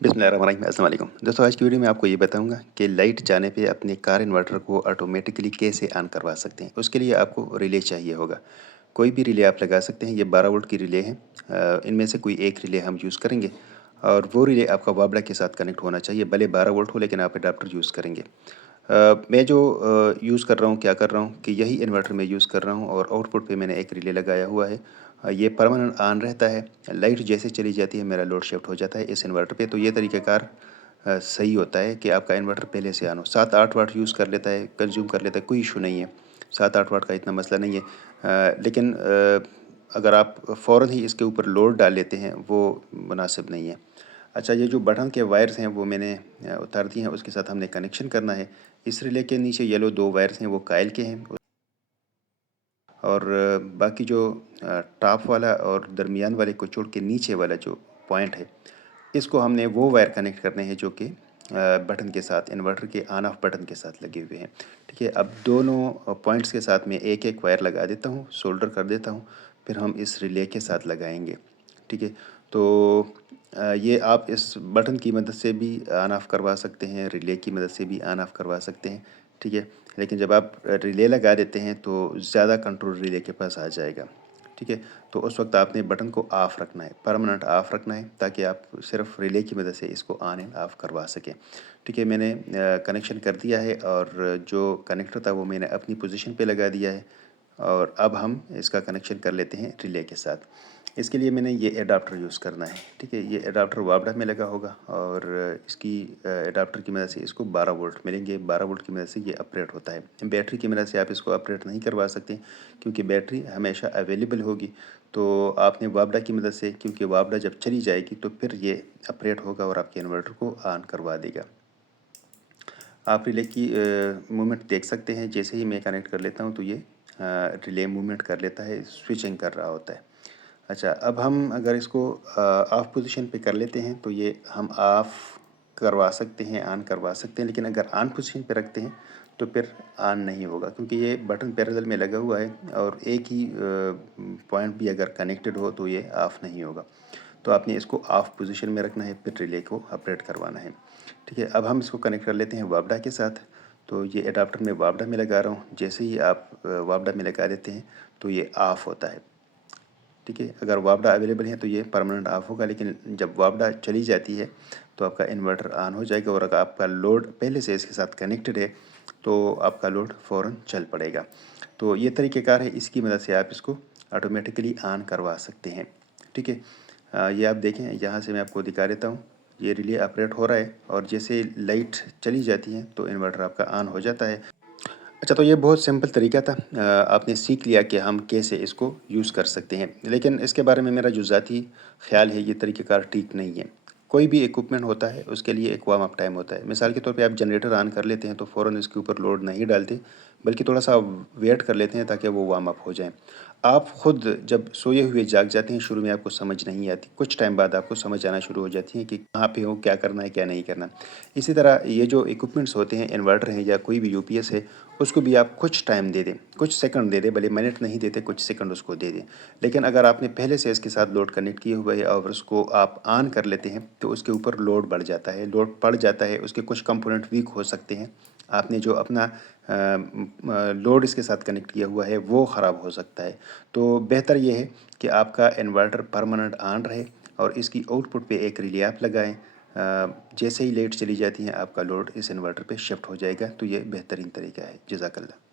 बिस्मिल्लाहिर्रहमानिर्रहीम। अस्सलाम वालेकुम। दोस्तों, आज की वीडियो में आपको ये बताऊंगा कि लाइट जाने पे अपने कार इन्वर्टर को ऑटोमेटिकली कैसे ऑन करवा सकते हैं। उसके लिए आपको रिले चाहिए होगा। कोई भी रिले आप लगा सकते हैं। ये 12 वोल्ट की रिले है। इनमें से कोई एक रिले हम यूज़ करेंगे और वो रिले आपका वाबड़ा के साथ कनेक्ट होना चाहिए। भले 12 वोल्ट हो, लेकिन आप अडाप्टर यूज़ करेंगे। मैं जो यूज़ कर रहा हूँ, क्या कर रहा हूँ कि यही इन्वर्टर मैं यूज़ कर रहा हूँ और आउटपुट पे मैंने एक रिले लगाया हुआ है। ये परमानेंट ऑन रहता है। लाइट जैसे चली जाती है मेरा लोड शिफ्ट हो जाता है इस इन्वर्टर पे। तो ये तरीक़ाकार सही होता है कि आपका इन्वर्टर पहले से ऑन हो। 7-8 वाट यूज़ कर लेता है, कंज़्यूम कर लेता है, कोई इशू नहीं है। 7-8 वाट का इतना मसला नहीं है। लेकिन अगर आप फ़ौरन ही इसके ऊपर लोड डाल लेते हैं, वो मुनासिब नहीं है। अच्छा, ये जो बटन के वायर्स हैं वो मैंने उतार दिए हैं। उसके साथ हमने कनेक्शन करना है। इस रिले के नीचे येलो 2 वायर्स हैं, वो कायल के हैं। और बाकी जो टॉप वाला और दरमियान वाले को छोड़ के नीचे वाला जो पॉइंट है, इसको हमने वो वायर कनेक्ट करने हैं जो कि बटन के साथ, इन्वर्टर के ऑन ऑफ बटन के साथ लगे हुए हैं। ठीक है, अब दोनों पॉइंट्स के साथ में एक एक वायर लगा देता हूँ, सोल्डर कर देता हूँ, फिर हम इस रिले के साथ लगाएंगे। ठीक है, तो ये आप इस बटन की मदद से भी ऑन ऑफ करवा सकते हैं, रिले की मदद से भी ऑन ऑफ करवा सकते हैं। ठीक है, लेकिन जब आप रिले लगा देते हैं तो ज़्यादा कंट्रोल रिले के पास आ जाएगा। ठीक है, तो उस वक्त आपने बटन को ऑफ़ रखना है, परमानेंट ऑफ़ रखना है, ताकि आप सिर्फ रिले की मदद से इसको ऑन एंड ऑफ़ करवा सकें। ठीक है, मैंने कनेक्शन कर दिया है और जो कनेक्टर था वो मैंने अपनी पोजीशन पे लगा दिया है और अब हम इसका कनेक्शन कर लेते हैं रिले के साथ। इसके लिए मैंने ये एडाप्टर यूज़ करना है। ठीक है, ये एडाप्टर वाबड़ा में लगा होगा और इसकी एडाप्टर की मदद से इसको 12 वोल्ट मिलेंगे। 12 वोल्ट की मदद से ये ऑपरेट होता है। बैटरी की मदद से आप इसको ऑपरेट नहीं करवा सकते, क्योंकि बैटरी हमेशा अवेलेबल होगी। तो आपने वाबड़ा की मदद से, क्योंकि वाबड़ा जब चली जाएगी तो फिर ये ऑपरेट होगा और आपके इन्वर्टर को ऑन करवा देगा। आप रिले की मूवमेंट देख सकते हैं। जैसे ही मैं कनेक्ट कर लेता हूँ तो ये रिले मूवमेंट कर लेता है, स्विचिंग कर रहा होता है। अच्छा, अब हम अगर इसको ऑफ़ पोजीशन पे कर लेते हैं तो ये हम ऑफ़ करवा सकते हैं, ऑन करवा सकते हैं, लेकिन अगर ऑन पोजीशन पे रखते हैं तो फिर ऑन नहीं होगा, क्योंकि ये बटन पैरेलल में लगा हुआ है और एक ही पॉइंट भी अगर कनेक्टेड हो तो ये ऑफ़ नहीं होगा। तो आपने इसको ऑफ़ पोजीशन में रखना है, फिर रिले को ऑपरेट करवाना है। ठीक है, अब हम इसको कनेक्ट कर लेते हैं वाबड़ा के साथ। तो ये एडाप्टर मैं वाबड़ा में लगा रहा हूँ। जैसे ही आप वाबड़ा में लगा देते हैं तो ये ऑफ़ होता है। ठीक है, अगर वापडा अवेलेबल है तो ये परमानेंट ऑफ होगा, लेकिन जब वापडा चली जाती है तो आपका इन्वर्टर ऑन हो जाएगा और अगर आपका लोड पहले से इसके साथ कनेक्टेड है तो आपका लोड फ़ौरन चल पड़ेगा। तो ये तरीक़ेकार है, इसकी मदद से आप इसको ऑटोमेटिकली ऑन करवा सकते हैं। ठीक है, ये आप देखें, यहाँ से मैं आपको दिखा देता हूँ। ये रिले ऑपरेट हो रहा है और जैसे लाइट चली जाती है तो इन्वर्टर आपका ऑन हो जाता है। अच्छा, तो ये बहुत सिंपल तरीका था। आपने सीख लिया कि हम कैसे इसको यूज़ कर सकते हैं, लेकिन इसके बारे में मेरा जो ज़ाती ख़्याल है, ये तरीक़ेकार ठीक नहीं है। कोई भी इक्विपमेंट होता है उसके लिए एक वार्म अप टाइम होता है। मिसाल के तौर पे आप जनरेटर ऑन कर लेते हैं तो फ़ौरन इसके ऊपर लोड नहीं डालते, बल्कि थोड़ा-सा वेट कर लेते हैं ताकि वो वार्म अप हो जाए। आप ख़ुद जब सोए हुए जाग जाते हैं, शुरू में आपको समझ नहीं आती, कुछ टाइम बाद आपको समझ आना शुरू हो जाती है कि कहाँ पे हो, क्या करना है, क्या नहीं करना। इसी तरह ये जो इक्विपमेंट्स होते हैं, इन्वर्टर हैं या कोई भी यूपीएस है, उसको भी आप कुछ टाइम दे दें, कुछ सेकंड दे दें, भले मिनट नहीं देते, कुछ सेकंड उसको दे दें। लेकिन अगर आपने पहले से इसके साथ लोड कनेक्ट किए हुए है और उसको आप ऑन कर लेते हैं तो उसके ऊपर लोड बढ़ जाता है, लोड पड़ जाता है, उसके कुछ कंपोनेंट वीक हो सकते हैं। आपने जो अपना लोड इसके साथ कनेक्ट किया हुआ है वो ख़राब हो सकता है। तो बेहतर ये है कि आपका इन्वर्टर परमानेंट ऑन रहे और इसकी आउटपुट पे एक रिले आप लगाएँ। जैसे ही लाइट चली जाती है आपका लोड इस इन्वर्टर पे शिफ्ट हो जाएगा। तो ये बेहतरीन तरीका है। जज़ाकल्लाह।